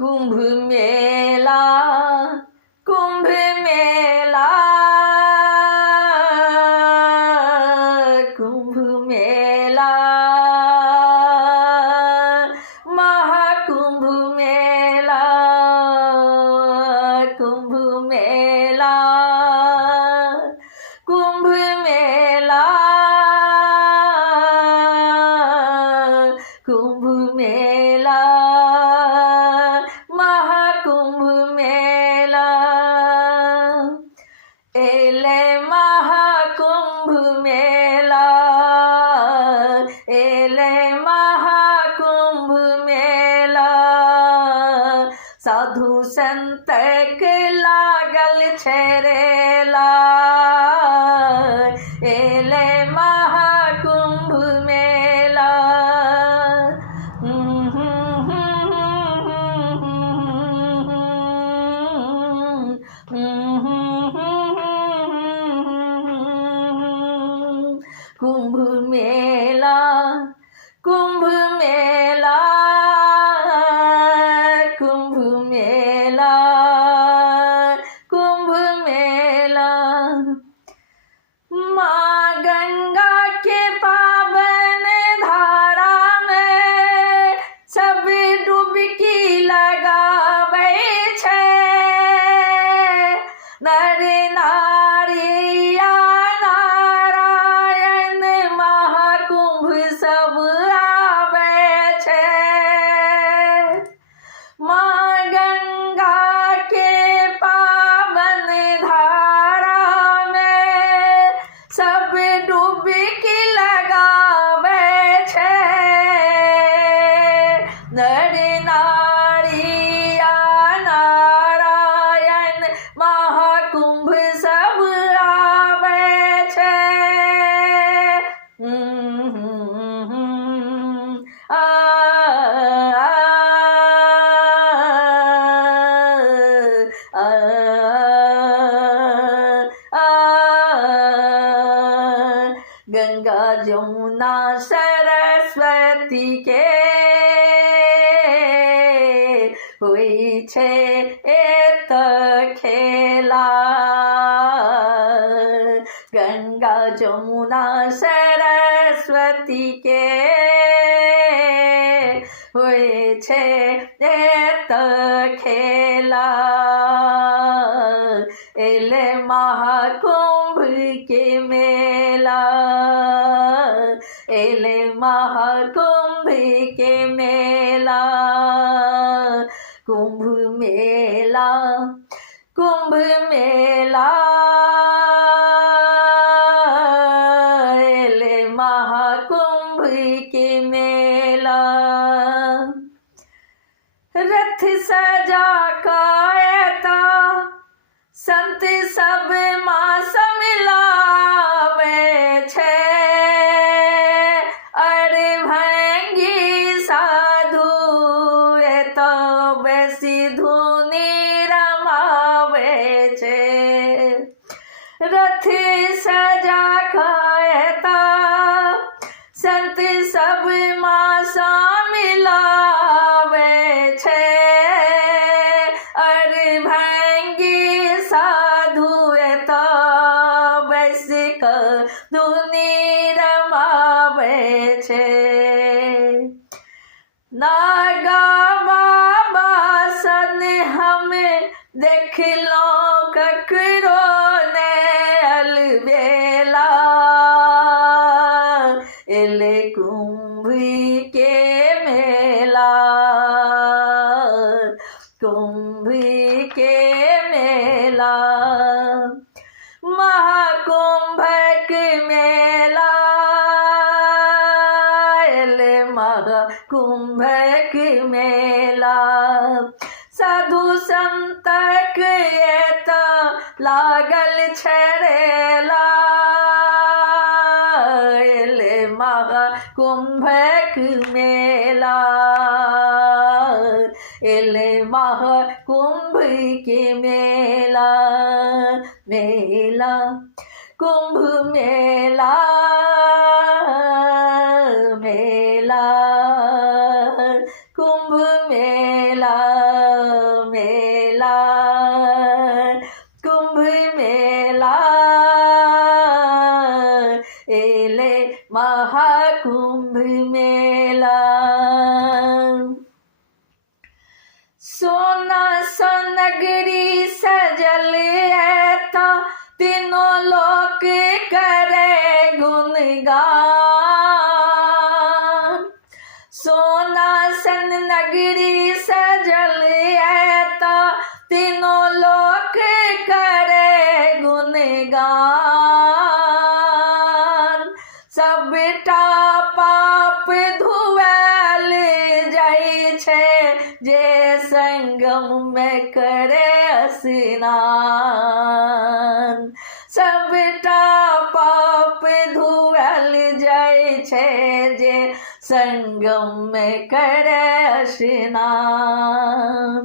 कुंभ मेला कुंभ मेला कुंभ मेला महाकुंभ मेला कुंभ मेला कुंभ मेला कुंभ मेला महाकुंभ मेला एले महाकुंभ मेला एले महाकुंभ मेला साधु संत के लागल छरेला एले महाकुंभ मेला कुंभ मेला कुंभ मेला कुंभ मेला कुंभ मेला माँ गंगा के पावन धारा में सब डुबकी लगावे छे नर नारिया नारायण महाकुंभ सब आवे छे माँ गंगा के पावन धारा में सब डुबकी लगावे छे नर नारिया नारायण महाकुंभ सब आवे छे गंगा जमुना सरस्वती के हुई छे एत खेला गंगा जमुना सरस्वती के हुई छे एत खेला एले महाकुंभ के मेला एले महाकुंभ के मेला कुंभ मेला कुंभ मेला एले महाकुंभ के मेला रथ सजा कायता संत सब मास मिलावे छे अरे भंगी साधु ए तो बेसी धुनी रमावे छे रथ सजा खायता संत सब मास मिलावे छे अरे भंगी साधु तो बस धुनी रमावे छे नागा बाबा सन हम देख लो ककरो ने अलबेला एले कुंभ के मेला कुंभ के मेला महाकुंभ के मेला एले महाकुंभ के मेला साधु संत के तो लागल छरेला एले महाकुंभ के मेला एले महाकुंभ के मेला मेला कुंभ मेला मेला कुंभ मेला नगरी सजल है तो तीनों लोक करे गुणगान। सोना सन नगरी सजल है तो तीनों लोक करे गुणगान। सबटा पाप धुआल जाइ छै जे संगम में करे स्नान। सबटा पाप धुआल जाइ छै जे संगम में करे स्नान।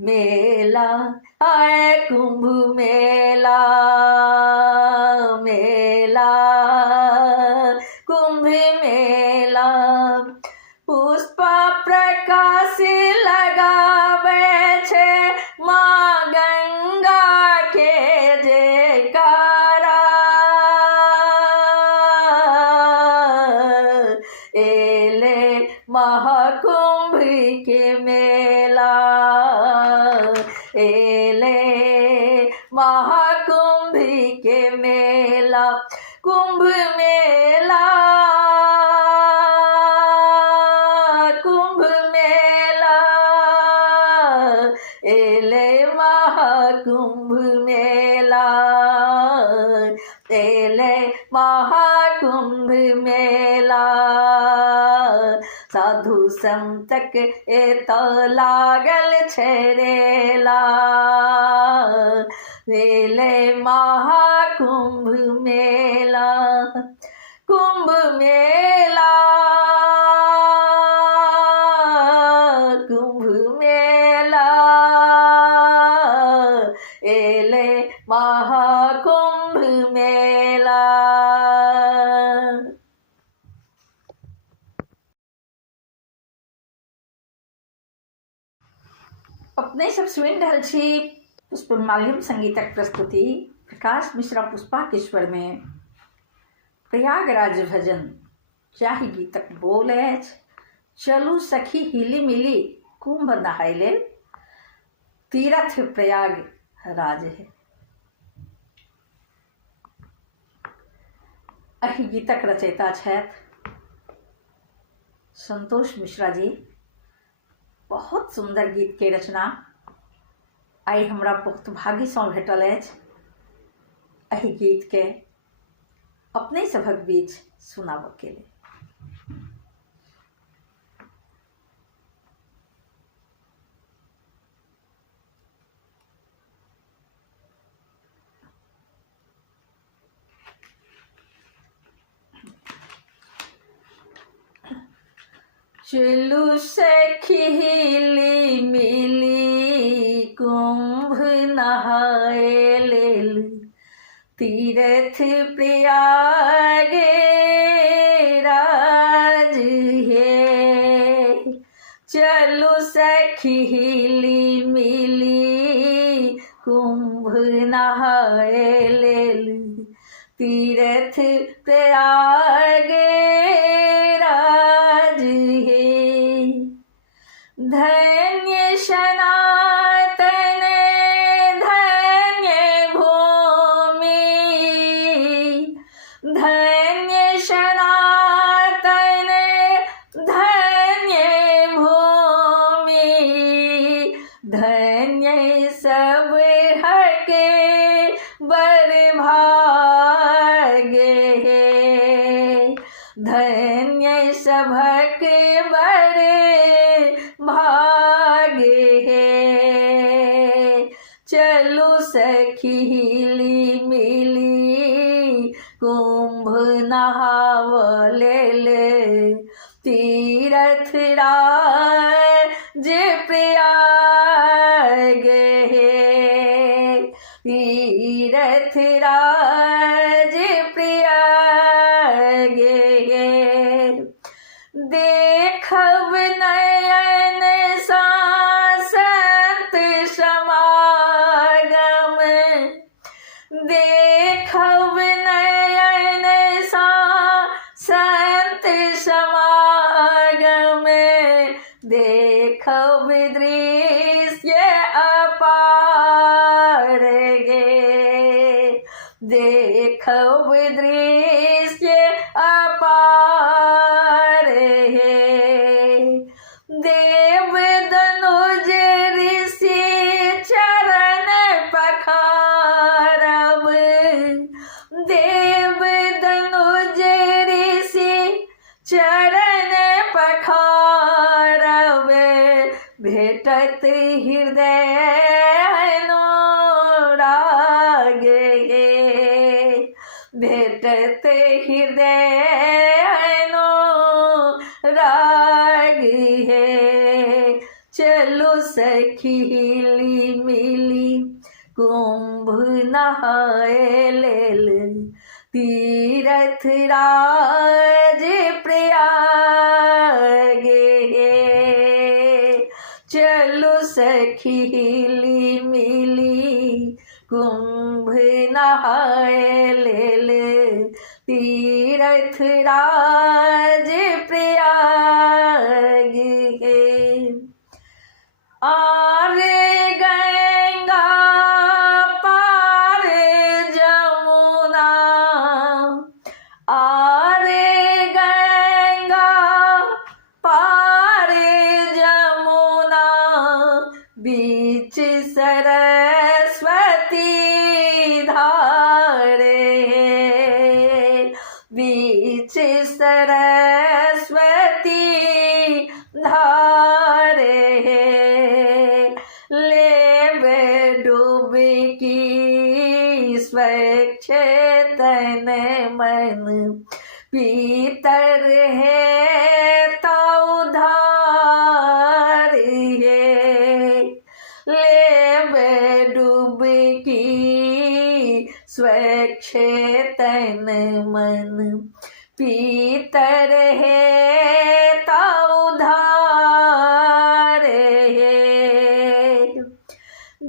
मेला आए कुंभ मेला, मेला कुंभ मेला। पुष्प प्रकाश लगावे छे माँ गंगा के जयकारा। एले महाकुंभ के मेला, एले महाकुंभ के मेला। कुंभ मेला, कुंभ मेला, एले महाकुंभ मेला, एले महाकुंभ मेला। साधु संतक एत लागल छै रेला, एले महाकुंभ मेला। कुंभ मेला, कुंभ मेला, एले महाकुंभ मेला। अपने सब सुनि रहल छी पुष्पमाल्यम संगीतक प्रस्तुति प्रकाश मिश्रा पुष्पा के स्वर में प्रयागराज भजन, जाहि गीतक बोल अछि चलू सखी हिली मिली कुंभ नहाय लेल, तीरथ प्रयाग राज है। एहि गीतक रचयिता छथि संतोष मिश्रा जी। बहुत सुंदर गीत के रचना आइ हमरा पुख्त भाग्य सँ भेटल अछि एहि गीत के अपने सभक बीच सुनाबऽ के लिए। चलू सखी हिली मिली कुंभ नहाए लेल, तीरथ प्रयाग राज है। चलू सखी हिली मिली कुंभ नहाए लेल, तीरथ प्रयाग राज है। धन्य सनातन धन्य भूमि, धन्य सनातन धन्य भूमि, धन्य सब हके बर भाग्य है। धन्य सभक बड़े भाग्य है। चलू सखी हिली मिली कुंभ नहाव लेल, तीरथ राज प्रयाग है। तीरथ राज प्रयाग है। देखब नयन सा संत समागम, देखब नयन सा संत समागम, देखब दृश्य अपार दृश्य अपार है। देव दनुज ऋषि चरण पखारब, देव दनुज ऋषि चरण पखारब, भेटत हृदय अनुराग गे, भेटत हृदय अनुराग है। चलो सखी हिली मिली कुंभ नहाए लेल, तीरथ राज प्रयाग है। चलो सखी हिली मिली कुंभ नहाए लेल, तीरथ राज प्रयाग है। आर गंगा पार जमुना, आर गंगा पार जमुना, बीच सरस्वती धार है, बीच सरस्वती धार है। लेवे डुबकी स्वच्छ तन मन, पीतर है उधार है। लेवे डुबकी स्वच्छ तन मन, पीतर है उधार है।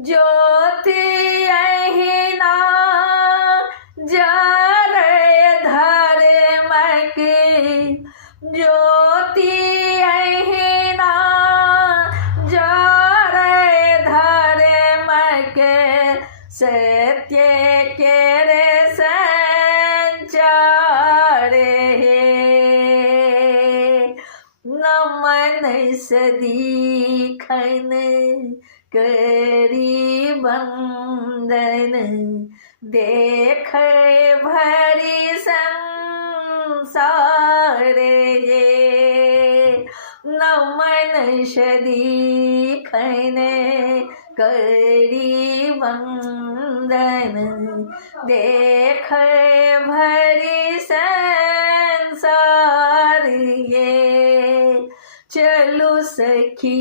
ज्योति अहिना जार धर्मक, ज्योति अहिना जार धर्मक, सत्य केरे संचार है। नमन सदीखन करी बंदन, देख भरी संसार है। नमन सदीखन करी बंदन, देख भरी संसार है। चलो सखी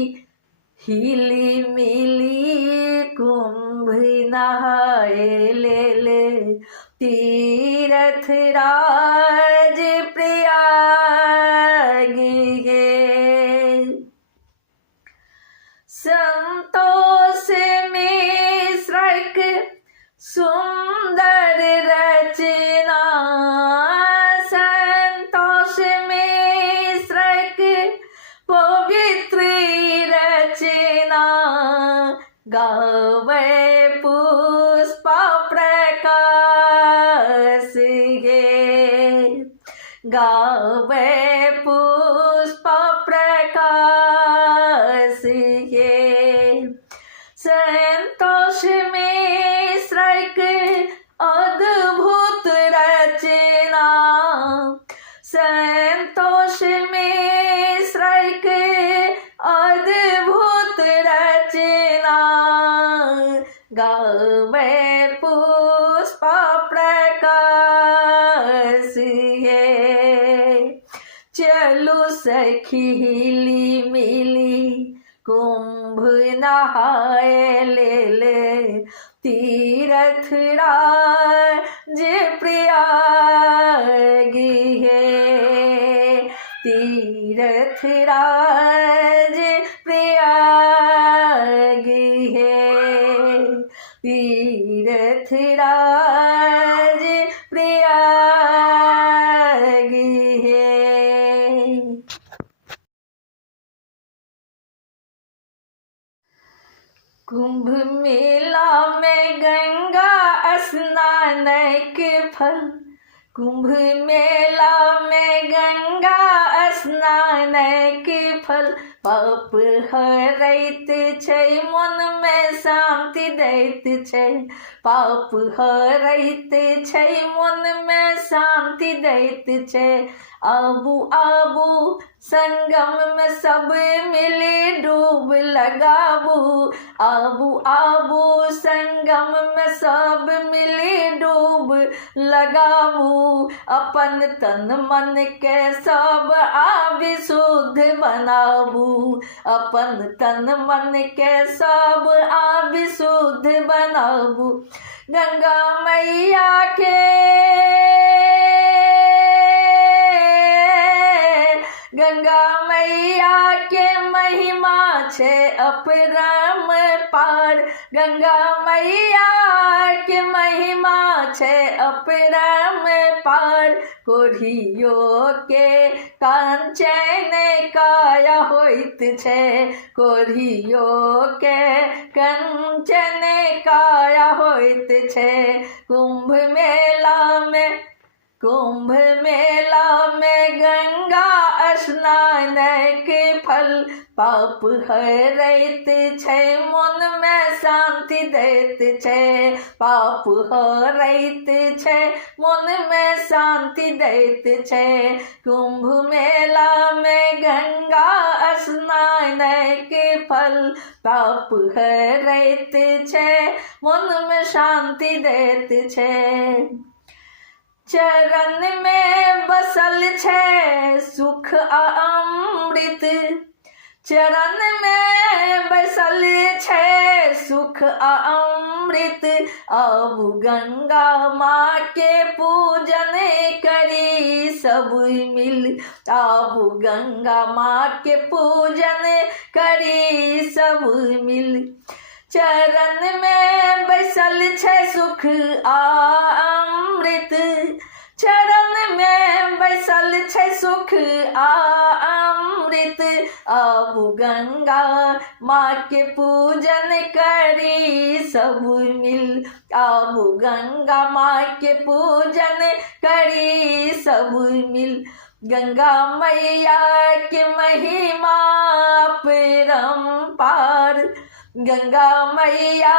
हिली मिली कुंभ नहाए लेल, तीरथ राज प्रयाग है। संतोष मिश्रक सुंदर रचना, संतोष मिश्रक पवित्र रचना, गावे पुष्प प्रकाश है, गावे पुष्प प्रकाश है। संतोष मिश्रक अद्भुत रचना, संतोष मिश्रक अद्भुत रचना, गावे पुष्प प्रकाश है। चलो सखी हिली मिली कुंभ नहाए लेल, तीरथ राज प्रयाग है, तीरथ राज प्रयाग है, तीरथ राज प्रयाग है। कुंभ मेला में गंगा स्नान के फल, कुंभ मेला में गंगा स्नान के फल पाप हरैत छै, मन में शांति दैत छै। पाप हरैत छै, मन में शांति दैत छै। आबू आबू संगम में सब मिली डूब लगाबू। आबू आबू संगम में सब मिली डूब लगाबू। अपन तन मन के सब आबि शुद्ध बनाबू। अपन तन मन के सब आबि शुद्ध बनाबू। गंगा मैया के गंगा मैया के महिमा छे अपरंपार। गंगा मैया के महिमा छे अपरंपार। कोढ़ियो के कांचन काया होइत छे। कोढ़ियो के कंचन काया होइत छे। कुंभ मेला में गंगा स्नान के फल पाप हरैत छै, मन में शांति दैत छै। पाप हरैत छै, मन में शांति दैत छै। कुंभ मेला में गंगा स्नान के फल पाप हरैत छै, मन में शांति दैत छै। चरण में बसल छै सुख अमृत। चरण में बसल छै सुख अमृत। अब गंगा माँ के पूजन करी सब मिल। अब गंगा माँ के पूजन करी सब मिल। चरण में बैसल छै सुख अमृत। चरण में बैसल छै सुख अमृत। अब गंगा माँ के पूजन करी सब मिल। अब गंगा माँ के पूजन करी सब मिल। गंगा मैया के महिमा अपरंपार। गंगा मैया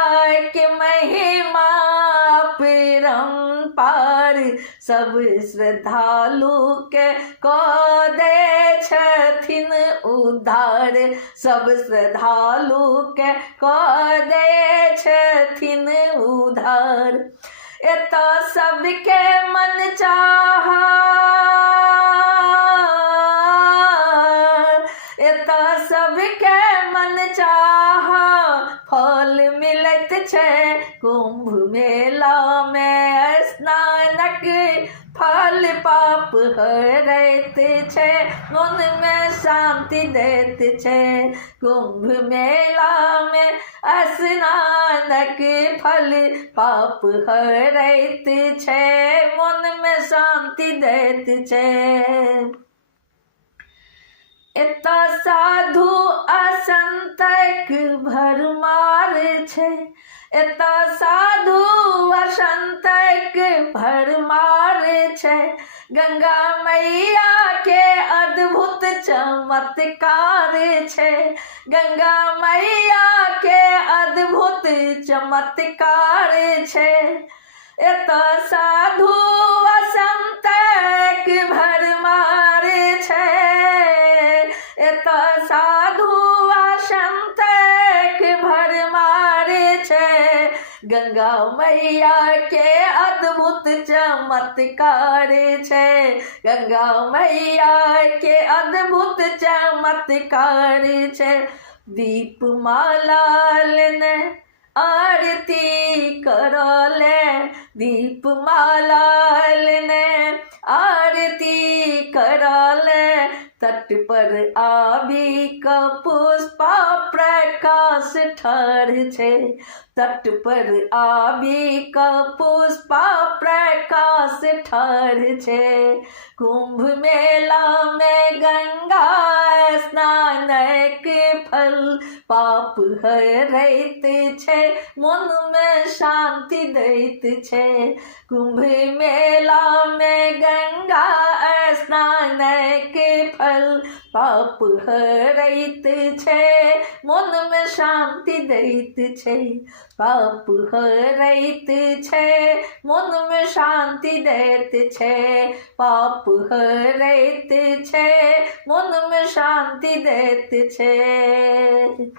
के महिमा अपरंपार। सब श्रद्धालु के कऽ दै छथिन उद्धार। सब श्रद्धालु के कऽ दै छथिन उद्धार। एतऽ सबके मन चाहा। एतऽ सबके मन चाहा फल मिलत छै। कुंभ मेला में स्नानक फल पाप हरैत छै, मन में शांति दैत छै। कुंभ मेला में स्नानक फल पाप हरैत छै, मन में शांति दैत छै। एतऽ साधु असंतक भरमार छै। एतऽ साधु असंतक भरमार छै। गंगा मैया के अद्भुत चमत्कार छै। गंगा मैया के अद्भुत चमत्कार छै। एतऽ साधु असंतक भरमार छै। एतऽ साधु असंतक भरमार छै। गंगा मैया के अद्भुत चमत्कार छै। गंगा मैया के अद्भुत चमत्कार छै। दीपमाला लेने आरती करले। दीपमाला लेने आरती करले। तट पर आबि कऽ पुष्पा प्रकाश ठाढ़ छै। तट पर आबि कऽ पुष्पा प्रकाश ठाढ़ छै। कुंभ मेला में गंगा स्नानक फल पाप हरैत छै, मन में शांति दैत छै। कुंभ मेला में हरैत छै मन में शांति दैत छै, पाप हरैत छै मन में शांति दैत छै, पाप हरैत छै मन में शांति दैत छै।